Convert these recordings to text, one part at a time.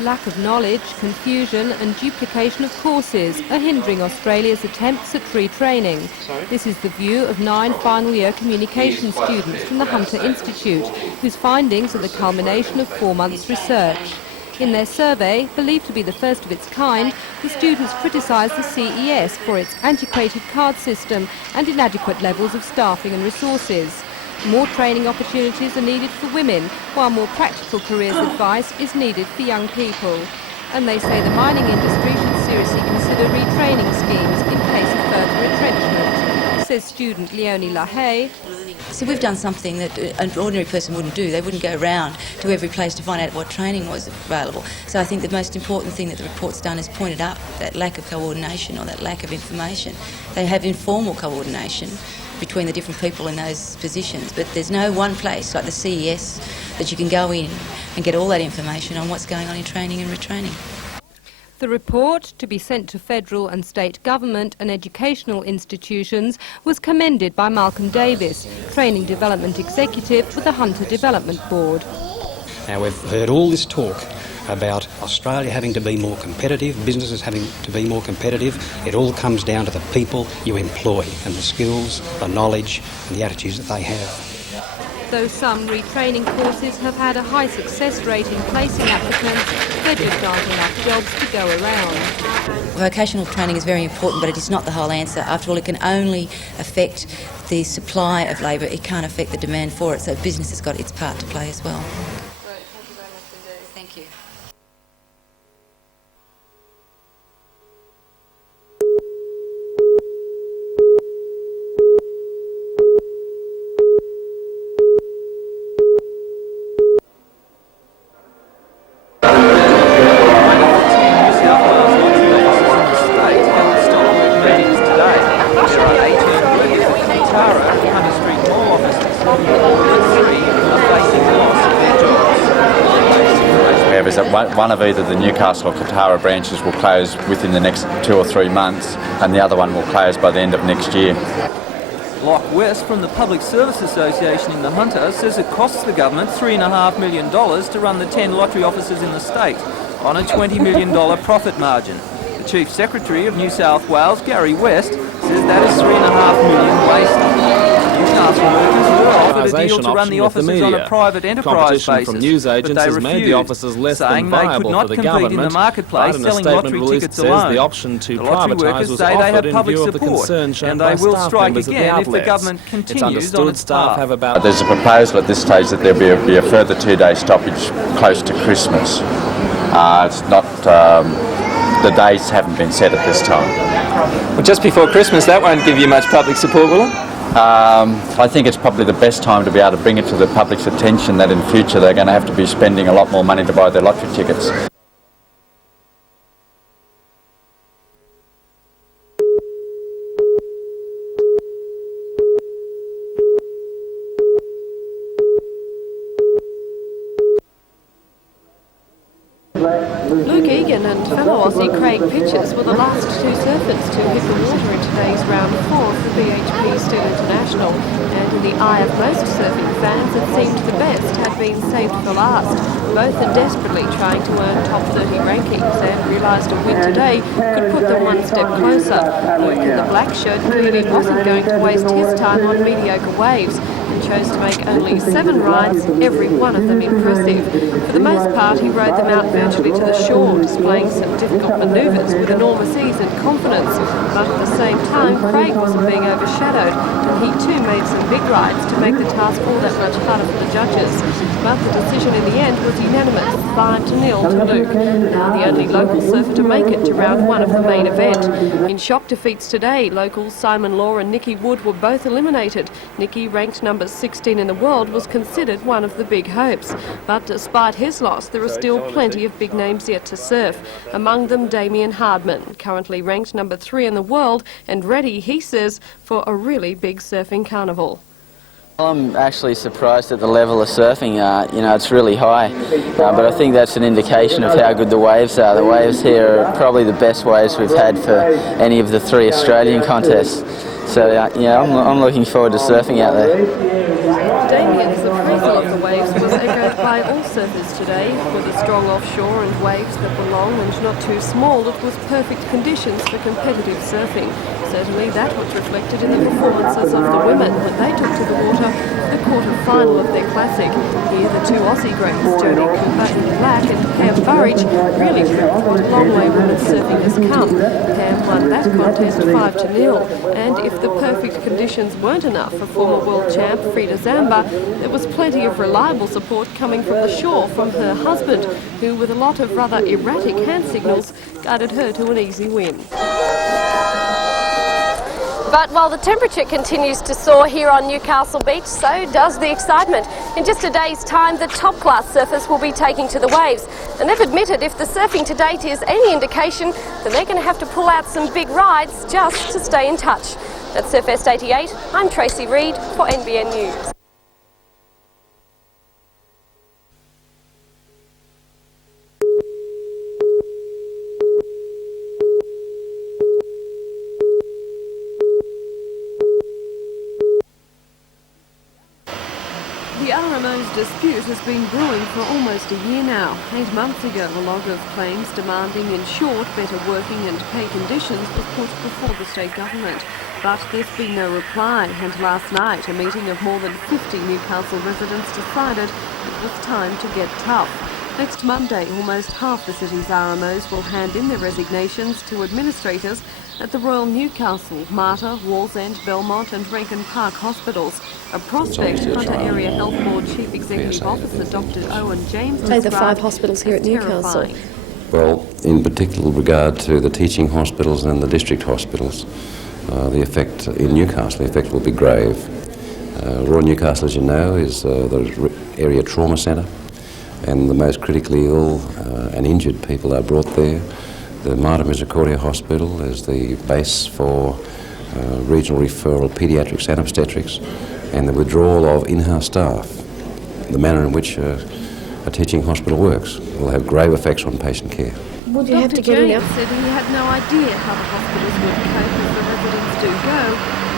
Lack of knowledge, confusion and duplication of courses are hindering Australia's attempts at retraining. This is the view of 9 final year communication students from the Hunter Institute, whose findings are the culmination of 4 months' research. In their survey, believed to be the first of its kind, the students criticised the CES for its antiquated card system and inadequate levels of staffing and resources. More training opportunities are needed for women, while more practical careers advice is needed for young people. And they say the mining industry should seriously consider retraining schemes in case of further retrenchment, says student Leonie Lahaye. So we've done something that an ordinary person wouldn't do. They wouldn't go around to every place to find out what training was available. So I think the most important thing that the report's done is pointed out that lack of coordination or that lack of information. They have informal coordination between the different people in those positions, but there's no one place like the CES that you can go in and get all that information on what's going on in training and retraining. The report, to be sent to federal and state government and educational institutions, was commended by Malcolm Davis, Training Development Executive with the Hunter Development Board. Now, we've heard all this talk about Australia having to be more competitive, businesses having to be more competitive. It all comes down to the people you employ and the skills, the knowledge and the attitudes that they have. Though some retraining courses have had a high success rate in placing applicants, there just aren't enough jobs to go around. Vocational training is very important, but it is not the whole answer. After all, it can only affect the supply of labour. It can't affect the demand for it, so business has got its part to play as well. Thank you. Is that one of either the Newcastle or Kotara branches will close within the next 2 or 3 months, and the other one will close by the end of next year. Locke West from the Public Service Association in the Hunter says it costs the government $3.5 million to run the 10 lottery offices in the state on a $20 million profit margin. The Chief Secretary of New South Wales, Gary West, says that is $3.5 million wasted. Newcastle workers were offered a deal to run the offices on a private enterprise basis, from news agents but they has made the offices refused, less saying than they viable could not for the compete government. in the marketplace But in a selling statement lottery released tickets says alone. the option to The lottery privatise workers was say they offered have in public view of the support, concern shown and by they will staff strike members of the again if the outlets. government It's continues on understood its staff path. have about... There's a proposal at this stage that there'll be a further 2-day stoppage close to Christmas. It's not... the days haven't been set at this time. Well, just before Christmas, that won't give you much public support, will it? I think it's probably the best time to be able to bring it to the public's attention that in future they're going to have to be spending a lot more money to buy their lottery tickets. Luke Egan and fellow Aussie Craig Pitchers were the last 2 surfers to hit the water in today's round 4 of the BHP Steel International, and in the eye of most surfing fans it seemed the best had been saved for last. Both are desperately trying to earn top 30 rankings and realised a win today could put them one step closer. Luke in the black shirt clearly wasn't going to waste his time on mediocre waves and chose to make only 7 rides, every one of them impressive. For the most part he rode them out virtually to the shore, displaying some difficult manoeuvres with enormous ease and confidence. But at the same time, Craig wasn't being overshadowed, and he too made some big rides to make the task all that much harder for the judges. But the decision in the end was unanimous, 5-0 to Luke, now the only local surfer to make it to round 1 of the main event. In shock defeats today, locals Simon Law and Nicky Wood were both eliminated. Nicky, ranked number 16 in the world, was considered one of the big hopes. But despite his loss, there are still plenty of big names yet to surf, among them Damien Hardman, currently ranked number 3 in the world and ready, he says, for a really big surfing carnival. I'm actually surprised at the level of surfing. It's really high, but I think that's an indication of how good the waves are. The waves here are probably the best waves we've had for any of the 3 Australian contests. So I'm looking forward to surfing out there. Damien's appraisal of the waves was echoed enjoyed by all surfers today. With a strong offshore and waves that were long and not too small, it was perfect conditions for competitive surfing. Certainly that was reflected in the performances of the women when they took to the water for the quarter-final of their classic. Here the two Aussie greats, Jodie Cooper in black and Pam Burridge, really proved what a long way women's surfing has come. Pam won that contest 5-0, and if the perfect conditions weren't enough for former world champ Frida Zamba, there was plenty of reliable support coming from the shore from her husband, who with a lot of rather erratic hand signals guided her to an easy win. But while the temperature continues to soar here on Newcastle Beach, so does the excitement. In just a day's time, the top-class surfers will be taking to the waves. And they've admitted if the surfing to date is any indication, then they're going to have to pull out some big rides just to stay in touch. That's Surfest 88. I'm Tracy Reid for NBN News. The RMO's dispute has been brewing for almost a year now. 8 months ago, a log of claims demanding, in short, better working and pay conditions was put before the state government. But there's been no reply, and last night a meeting of more than 50 Newcastle residents decided it was time to get tough. Next Monday, almost half the city's RMOs will hand in their resignations to administrators at the Royal Newcastle, Marta, Wallsend, Belmont and Rankin Park hospitals. A prospect Hunter Area Health Board Chief Executive Officer Dr Owen James described the 5 hospitals here at Newcastle. Well, in particular regard to the teaching hospitals and the district hospitals, the effect in Newcastle, the effect will be grave. Royal Newcastle, as you know, is the area trauma centre, and the most critically ill and injured people are brought there. The Marta Misericordia Hospital is the base for regional referral paediatrics and obstetrics, and the withdrawal of in-house staff, the manner in which a teaching hospital works, will have grave effects on patient care. Well, Dr James said he had no idea how the hospitals would cope if the residents do go.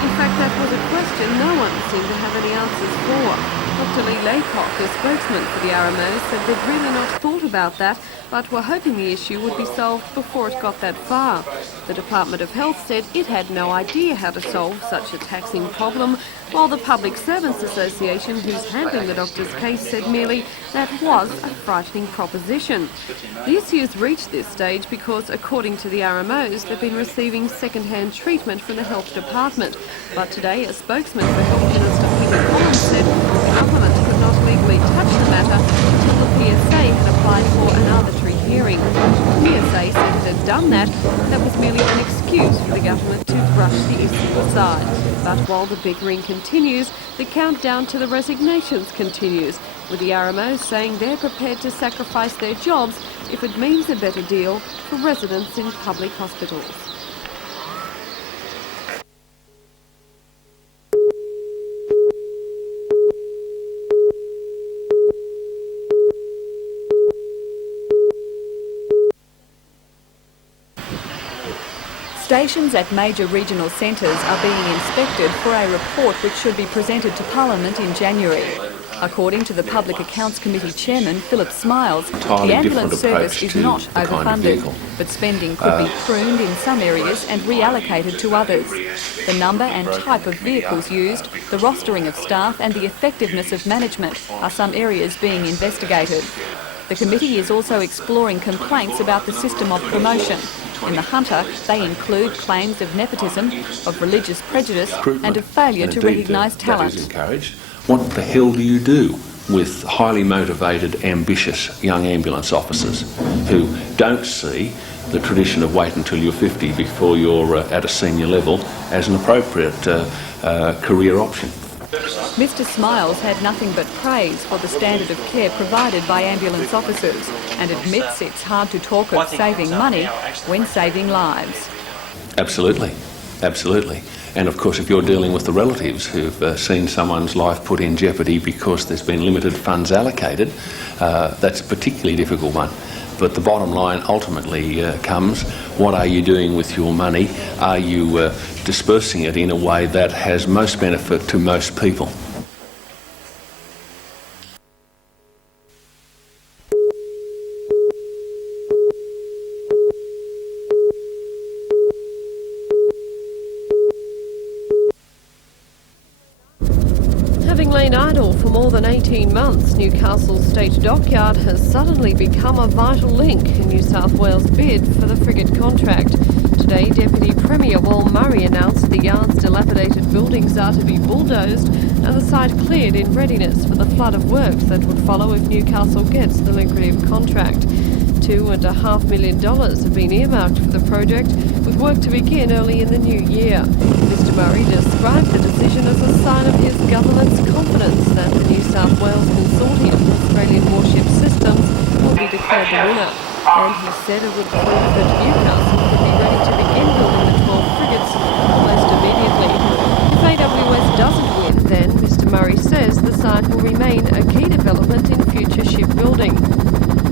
In fact, that was a question no one seemed to have any answers for. Dr Lee Laycock, the spokesman for the RMO, said they'd really not thought about that, but were hoping the issue would be solved before it got that far. The Department of Health said it had no idea how to solve such a taxing problem, while the Public Servants Association, who's handling the doctor's case, said merely that was a frightening proposition. The issue's reached this stage because, according to the RMOs, they've been receiving second-hand treatment from the Health Department. But today, a spokesman for Health Minister Peter Collins said the government could not legally touch the matter until the PSA had applied for an arbitrary hearing. The PSA said it had done that, and that was merely an excuse for the government to brush the issue aside. But while the bickering continues, the countdown to the resignations continues, with the RMOs saying they're prepared to sacrifice their jobs if it means a better deal for residents in public hospitals. Stations at major regional centres are being inspected for a report which should be presented to Parliament in January. According to the Public Accounts Committee Chairman, Philip Smiles, the ambulance service is not overfunded, but spending could be pruned in some areas and reallocated to others. The number and type of vehicles used, the rostering of staff and the effectiveness of management are some areas being investigated. The committee is also exploring complaints about the system of promotion. In the Hunter, they include claims of nepotism, of religious prejudice and of failure to recognise talent. What the hell do you do with highly motivated, ambitious young ambulance officers who don't see the tradition of wait until you're 50 before you're at a senior level as an appropriate career option? Mr Smiles had nothing but praise for the standard of care provided by ambulance officers and admits it's hard to talk of saving money when saving lives. Absolutely, absolutely. And of course, if you're dealing with the relatives who've seen someone's life put in jeopardy because there's been limited funds allocated, that's a particularly difficult one. But the bottom line ultimately comes, what are you doing with your money? Are you dispersing it in a way that has most benefit to most people? 18 months, Newcastle's Strait dockyard has suddenly become a vital link in New South Wales' bid for the frigate contract. Today, Deputy Premier Wal Murray announced the yard's dilapidated buildings are to be bulldozed and the site cleared in readiness for the flood of works that would follow if Newcastle gets the lucrative contract. $2.5 million have been earmarked for the project, with work to begin early in the new year. Mr Murray described the decision as a sign of his government's confidence that the New South Wales Consortium Australian Warship Systems will be declared the winner. And he said it would prove that Newcastle could be ready to begin building the 12 frigates almost immediately. If AWS doesn't win, then Mr Murray says the site will remain a key development in future shipbuilding.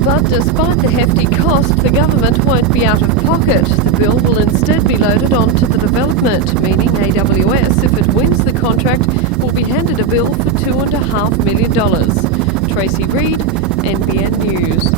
But despite the hefty cost, the government won't be out of pocket. The bill will instead be loaded onto the development, meaning AWS, if it wins the contract, will be handed a bill for $2.5 million. Tracy Reid, NBN News.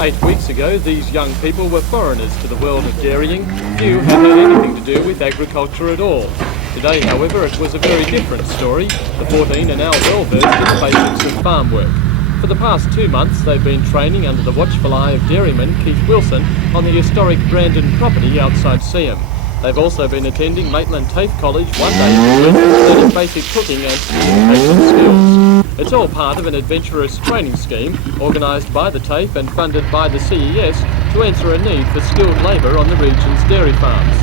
8 weeks ago, these young people were foreigners to the world of dairying. Few had had anything to do with agriculture at all. Today, however, it was a very different story. The 14 are now well versed in the basics of farm work. For the past 2 months, they've been training under the watchful eye of dairyman Keith Wilson on the historic Brandon property outside Seaham. They've also been attending Maitland TAFE College one day a week, learning basic cooking and communication skills. It's all part of an adventurous training scheme organised by the TAFE and funded by the CES to answer a need for skilled labour on the region's dairy farms.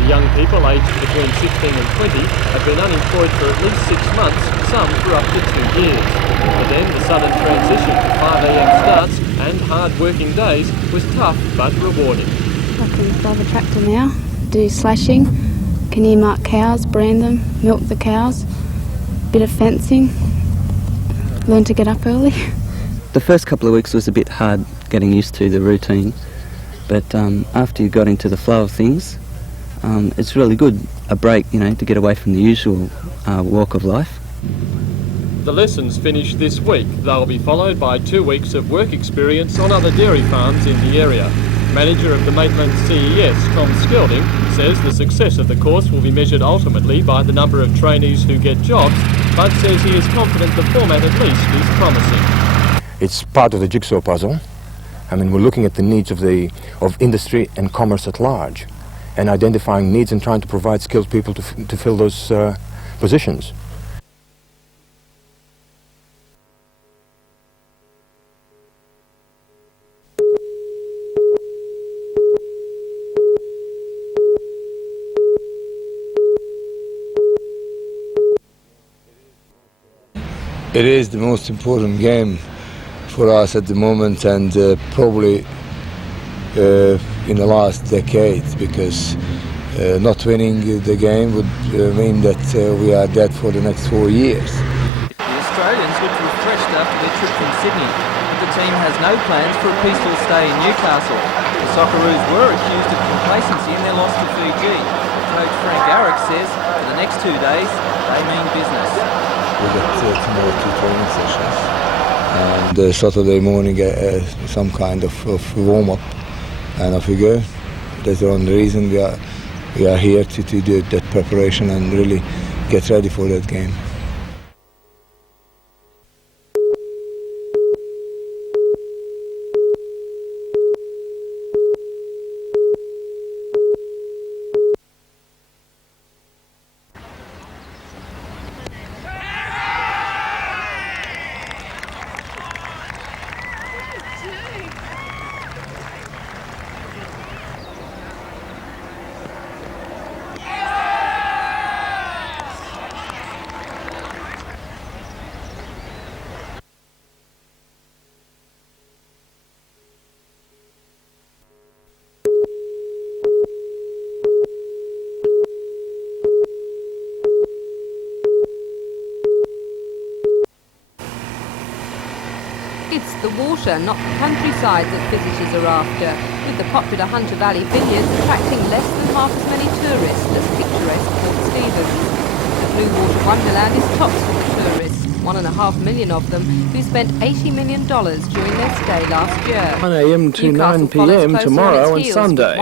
The young people aged between 16 and 20 have been unemployed for at least 6 months, some for up to 2 years. For them, the sudden transition to 5 a.m. starts and hard working days was tough but rewarding. I can drive a tractor now, do slashing, can earmark cows, brand them, milk the cows, bit of fencing, learn to get up early. The first couple of weeks was a bit hard getting used to the routine, but after you got into the flow of things, it's really good, a break, to get away from the usual walk of life. The lessons finish this week. They'll be followed by 2 weeks of work experience on other dairy farms in the area. Manager of the Maitland CES, Tom Skelding, says the success of the course will be measured ultimately by the number of trainees who get jobs, but says he is confident the format at least is promising. It's part of the jigsaw puzzle. I mean, we're looking at the needs of industry and commerce at large, and identifying needs and trying to provide skilled people to fill those positions. It is the most important game for us at the moment, and probably in the last decade, because not winning the game would mean that we are dead for the next 4 years. The Australians looked refreshed after their trip from Sydney, but the team has no plans for a peaceful stay in Newcastle. The Socceroos were accused of complacency in their loss to Fiji. Coach Frank Garrick says for the next 2 days they mean business. We got tomorrow 2 training sessions, and Saturday morning some kind of warm-up, and off we go. That's the only reason we are here to do that preparation and really get ready for that game. It's the water, not the countryside, that visitors are after, with the popular Hunter Valley Vineyards attracting less than half as many tourists as picturesque Port Stephens. The Blue Water Wonderland is tops for the tourists, 1.5 million of them, who spent $80 million during their stay last year. 1 a.m. to 9 p.m. tomorrow and Sunday.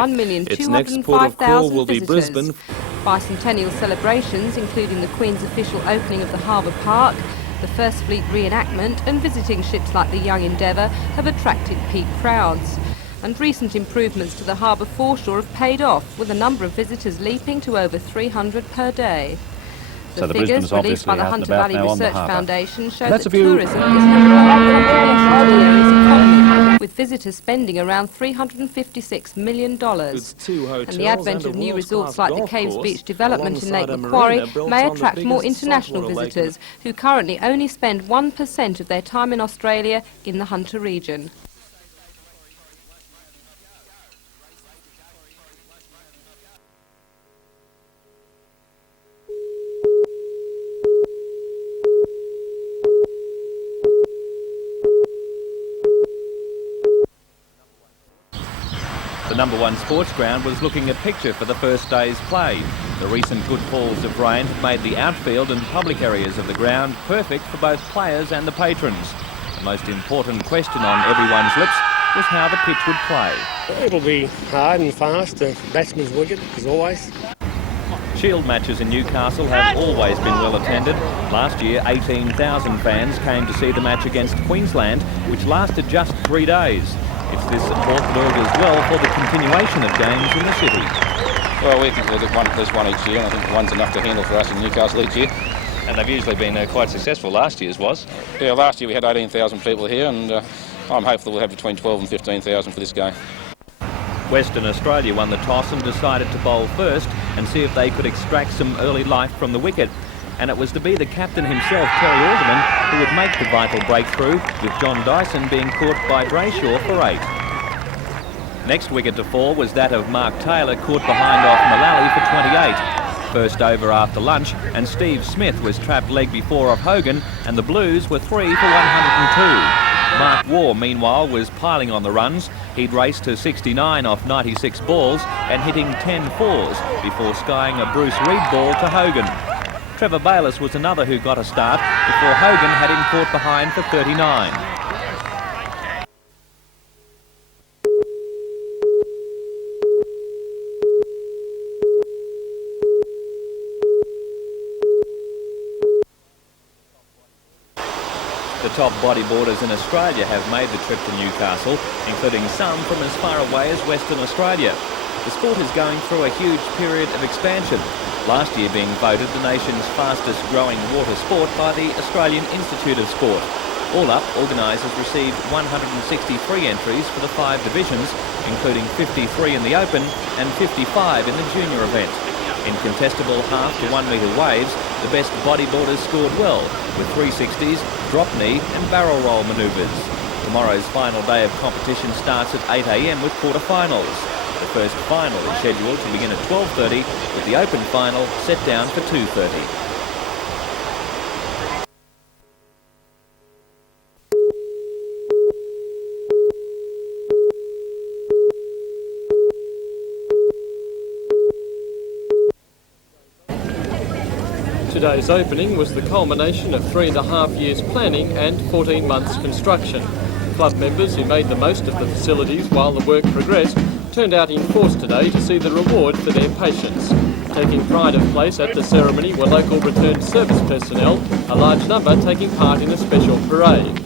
Its next port of call will be Brisbane. Bicentennial celebrations, including the Queen's official opening of the Harbour Park, the First Fleet reenactment and visiting ships like the Young Endeavour have attracted peak crowds. And recent improvements to the harbour foreshore have paid off, with a number of visitors leaping to over 300 per day. The figures released by the Hunter Valley Research Foundation show that tourism is number one contribution to the area's economy, with visitors spending around $356 million. And the advent of new resorts like the Caves Beach development in Lake Macquarie may attract more international visitors, who currently only spend 1% of their time in Australia in the Hunter region. The number one sports ground was looking a picture for the first day's play. The recent good falls of rain have made the outfield and public areas of the ground perfect for both players and the patrons. The most important question on everyone's lips was how the pitch would play. It'll be hard and fast. The batsman's wicket, as always. Shield matches in Newcastle have always been well attended. Last year, 18,000 fans came to see the match against Queensland, which lasted just 3 days. It's this important as well for the continuation of games in the city. Well, we think we'll get at least one each year, and I think one's enough to handle for us in Newcastle each year. And they've usually been quite successful. Last year's was. Yeah, last year we had 18,000 people here, and I'm hopeful we'll have between 12 and 15,000 for this game. Western Australia won the toss and decided to bowl first and see if they could extract some early life from the wicket. And it was to be the captain himself, Terry Alderman, who would make the vital breakthrough, with John Dyson being caught by Brayshaw for 8. Next wicket to fall was that of Mark Taylor, caught behind off Mullally for 28. First over after lunch, and Steve Smith was trapped leg before off Hogan, and the Blues were 3 for 102. Mark Waugh, meanwhile, was piling on the runs. He'd raced to 69 off 96 balls and hitting 10 fours before skying a Bruce Reid ball to Hogan. Trevor Bayliss was another who got a start before Hogan had him caught behind for 39. The top bodyboarders in Australia have made the trip to Newcastle, including some from as far away as Western Australia. The sport is going through a huge period of expansion, last year being voted the nation's fastest growing water sport by the Australian Institute of Sport. All up, organisers received 163 entries for the 5 divisions, including 53 in the Open and 55 in the junior event. In contestable half to 1 metre waves, the best bodyboarders scored well, with 360s, drop knee and barrel roll manoeuvres. Tomorrow's final day of competition starts at 8 a.m. with quarter-finals. The first final is scheduled to begin at 12:30, with the Open final set down for 2:30. Today's opening was the culmination of 3.5 years planning and 14 months construction. Club members who made the most of the facilities while the work progressed turned out in force today to see the reward for their patience. Taking pride of place at the ceremony were local returned service personnel, a large number taking part in a special parade.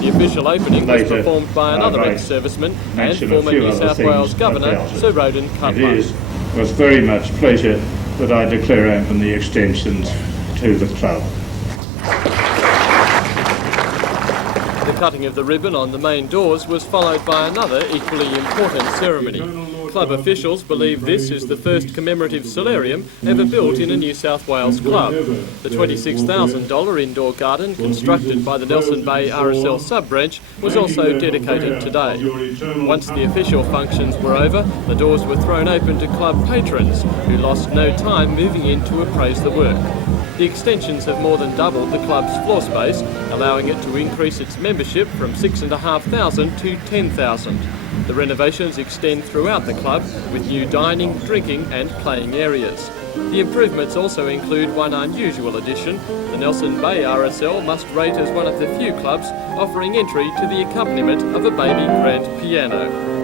The official opening was performed by another ex-serviceman and former New South Wales Governor, Sir Roden Cutler. It was very much pleasure that I declare open the extensions to the club. The cutting of the ribbon on the main doors was followed by another equally important ceremony. Club officials believe this is the first commemorative solarium ever built in a New South Wales club. The $26,000 indoor garden, constructed by the Nelson Bay RSL sub-branch, was also dedicated today. Once the official functions were over, the doors were thrown open to club patrons, who lost no time moving in to appraise the work. The extensions have more than doubled the club's floor space, allowing it to increase its membership from 6,500 to 10,000. The renovations extend throughout the club with new dining, drinking and playing areas. The improvements also include one unusual addition. The Nelson Bay RSL must rate as one of the few clubs offering entry to the accompaniment of a baby grand piano.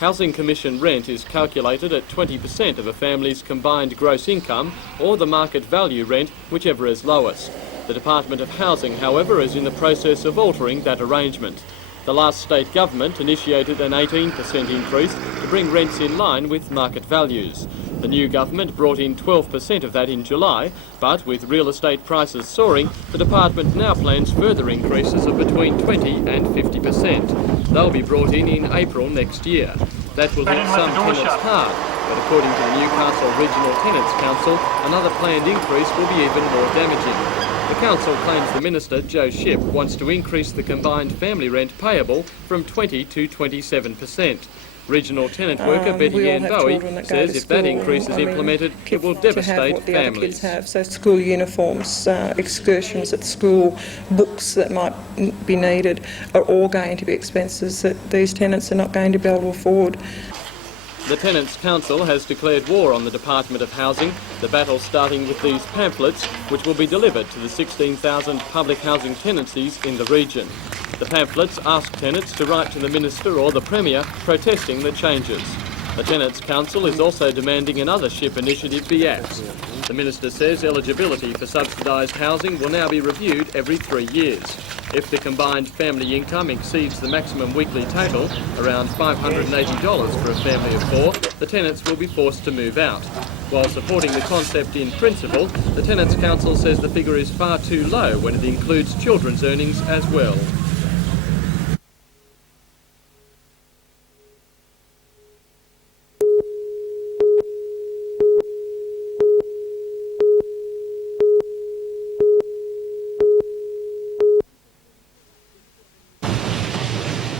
Housing Commission rent is calculated at 20% of a family's combined gross income or the market value rent, whichever is lowest. The Department of Housing, however, is in the process of altering that arrangement. The last state government initiated an 18% increase to bring rents in line with market values. The new government brought in 12% of that in July, but with real estate prices soaring, the department now plans further increases of between 20 and 50%. They'll be brought in April next year. That will hit some tenants hard, but according to the Newcastle Regional Tenants Council, another planned increase will be even more damaging. The council claims the Minister, Joe Shipp, wants to increase the combined family rent payable from 20 to 27%. Regional tenant worker Betty Ann Bowie says if that increase is implemented, it will devastate families. Have. So school uniforms, excursions at school, books that might be needed are all going to be expenses that these tenants are not going to be able to afford. The Tenants Council has declared war on the Department of Housing, the battle starting with these pamphlets, which will be delivered to the 16,000 public housing tenancies in the region. The pamphlets ask tenants to write to the Minister or the Premier protesting the changes. The Tenants Council is also demanding another SHIP initiative be axed. The Minister says eligibility for subsidised housing will now be reviewed every 3 years. If the combined family income exceeds the maximum weekly total, around $580 for a family of 4, the tenants will be forced to move out. While supporting the concept in principle, the Tenants Council says the figure is far too low when it includes children's earnings as well.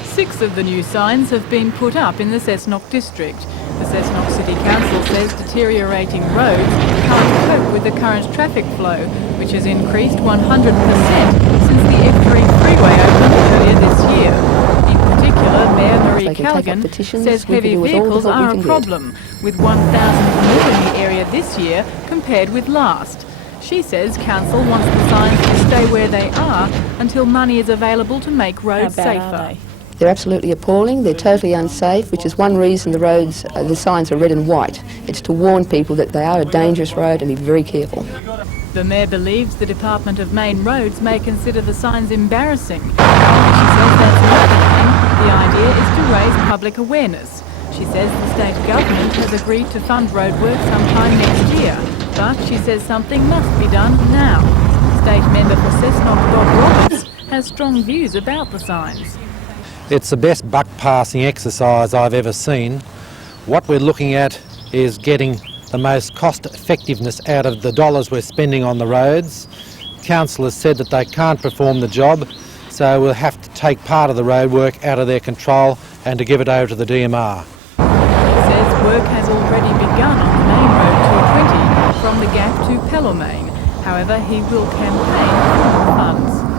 Six of the new signs have been put up in the Cessnock district. The Cessnock City Council says deteriorating roads can't cope with the current traffic flow, which has increased 100% since the F3 freeway opened earlier this year. In particular, Mayor Marie Callaghan says heavy vehicles are a problem, with 1,000 more in the area this year compared with last. She says council wants the signs to stay where they are until money is available to make roads safer. They're absolutely appalling, they're totally unsafe, which is one reason the roads, the signs are red and white. It's to warn people that they are a dangerous road and be very careful. The Mayor believes the Department of Main Roads may consider the signs embarrassing. She says that's another thing. The idea is to raise public awareness. She says the state government has agreed to fund roadwork sometime next year, but she says something must be done now. State member for Cessnock, Bob Roberts, has strong views about the signs. It's the best buck passing exercise I've ever seen. What we're looking at is getting the most cost effectiveness out of the dollars we're spending on the roads. Council has said that they can't perform the job, so we'll have to take part of the road work out of their control and to give it over to the DMR. He says work has already begun on the main road 220 from the Gap to Pelham. However, he will campaign for funds.